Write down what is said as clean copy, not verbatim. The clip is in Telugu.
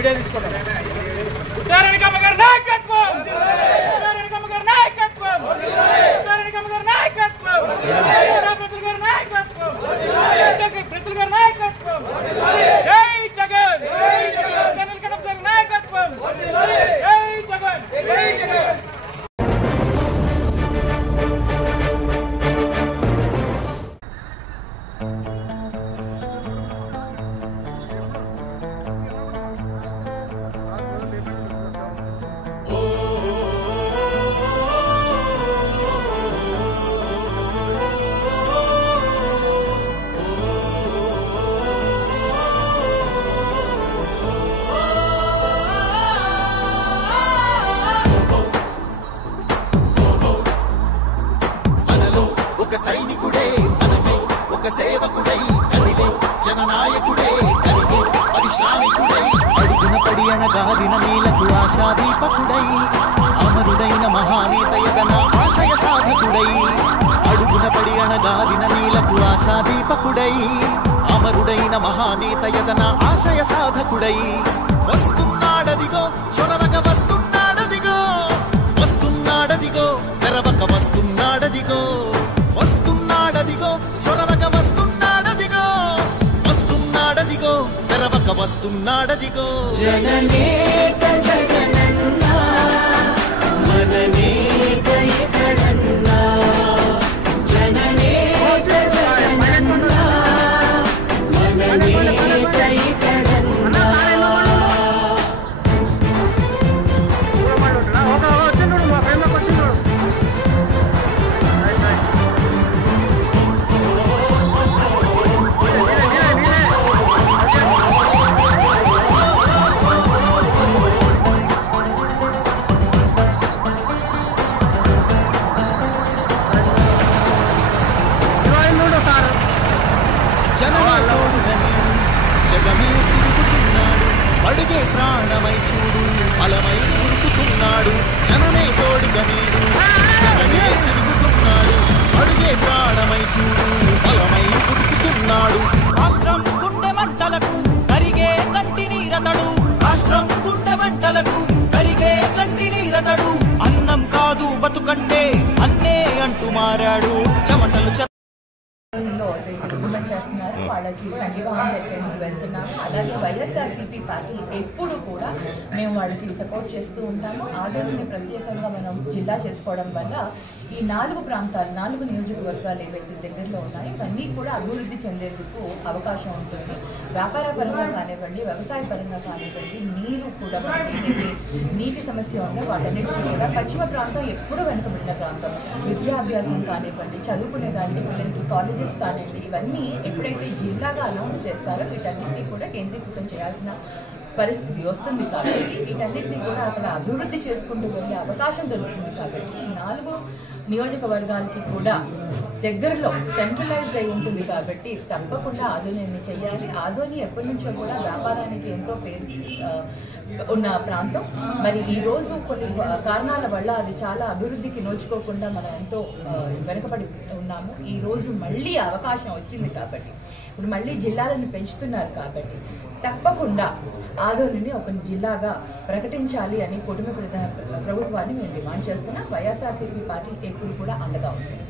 వీడియో తీసుకోండి. ఉత్తరానికమ్మ గారి నాయకత్వం, ఉత్తరానికమ్మ గారి నాయకత్వం, ఉత్తరానికమ్మ గారి నాయకత్వం, ప్రజల గారి నాయకత్వం, ప్రజల గారి నాయకత్వం. జై జగన్, జగన్ కడప గారి నాయకత్వం. జై జగన్, జై జగన్. ఒక సైనికుడే మనమే, ఒక సేవకుడై కదిలే జననాయకుడే కలిగే పరిశ్రామికుడై అడుగున పడి అణగారిన నీలకు ఆశాదీపకుడై అమరుడైన మహానేత యగన ఆశయ సాధకుడై అడుగున పడి అణగారిన నీలకు ఆశాదీపకుడై అమరుడైన మహానేత యగన ఆశయ సాధకుడై వస్తున్నాడదిగో చొరవక వస్తున్నాడదిగో వస్తున్నాడదిగో తెరవక వస్తున్నాడదిగో వస్తున్నాడదిగో చొరవక వస్తున్నాడదిగో వస్తున్నాడదిగో తెరవక వస్తున్నాడదిగో జననేత జగనన్నా మననేత ఇతడన్నా జననేత జగనన్నా మననేత ఇతడన్నా జగమే తిరుగుతున్నాడు అడుగే ప్రాణమై చూడు బలమై ఉరుకుతున్నాడు జనమే తోడుగా నీడు జగమే తిరుగుతున్నాడు అడుగే ప్రాణమై చూడు బలమై ఉరుకుతున్నాడు రాష్ట్రం గుండె మంటలకు కరిగే కంటి నీరతడు రాష్ట్రం గుండె మంటలకు కరిగే కంటి నీరతడు అన్నం కాదు బతుకంటే అన్నే అంటూ మారాడు చెమటలు చేస్తున్నారు వాళ్ళకి సంఘీభావం చెప్పేందుకు వెళ్తున్నాము. అలాగే వైఎస్ఆర్సీపీ పార్టీ ఎప్పుడు కూడా మేము వాళ్ళకి సపోర్ట్ చేస్తూ ఉంటాము. ఆదరణని ప్రత్యేకంగా మనం జిల్లా చేసుకోవడం వల్ల ఈ 4 ప్రాంతాలు 4 నియోజకవర్గాలు ఏవైతే దగ్గరలో ఉన్నాయో ఇవన్నీ కూడా అభివృద్ధి చెందేందుకు అవకాశం ఉంటుంది. వ్యాపార పరంగా కానివ్వండి, వ్యవసాయ పరంగా కానివ్వండి, నీరు కూడా మనకి ఏదైతే నీటి సమస్య ఉందో వాటన్నిటికీ కూడా పశ్చిమ ప్రాంతం ఎప్పుడు వెనుకబడిన ప్రాంతం. విద్యాభ్యాసం కానివ్వండి, చదువుకునే దానికి పిల్లలకి కాలేజెస్ కానివ్వండి, ఇవన్నీ ఎప్పుడైతే జిల్లాగా అనౌన్స్ చేస్తారో వీటన్నిటినీ కూడా కేంద్రీకృతం చేయాల్సిన పరిస్థితి వస్తుంది. కాబట్టి వీటన్నిటినీ కూడా అక్కడ అభివృద్ధి చేసుకుంటూ వెళ్ళే అవకాశం దొరుకుతుంది. కాబట్టి ఈ 4 నియోజకవర్గాలకి కూడా దగ్గరలో సెంట్రలైజ్డ్ అయి ఉంటుంది. కాబట్టి తప్పకుండా ఆదోనిని చేయాలి. ఆదోని ఎప్పటి నుంచో కూడా వ్యాపారానికి ఎంతో పేరు ఉన్న ప్రాంతం. మరి ఈ రోజు కొన్ని కారణాల వల్ల అది చాలా అభివృద్ధికి నోచుకోకుండా మనం ఎంతో వెనుకబడి ఉన్నాము. ఈ రోజు మళ్ళీ అవకాశం వచ్చింది కాబట్టి ఇప్పుడు మళ్ళీ జిల్లాలను పెంచుతున్నారు. కాబట్టి తప్పకుండా ఆదోనిని ఒక జిల్లాగా ప్రకటించాలి అని కుటుంబ ప్రభుత్వాన్ని మేము డిమాండ్ చేస్తున్నాం. వైఎస్ఆర్సీపీ పార్టీ ఎప్పుడు కూడా అండగా ఉంటుంది.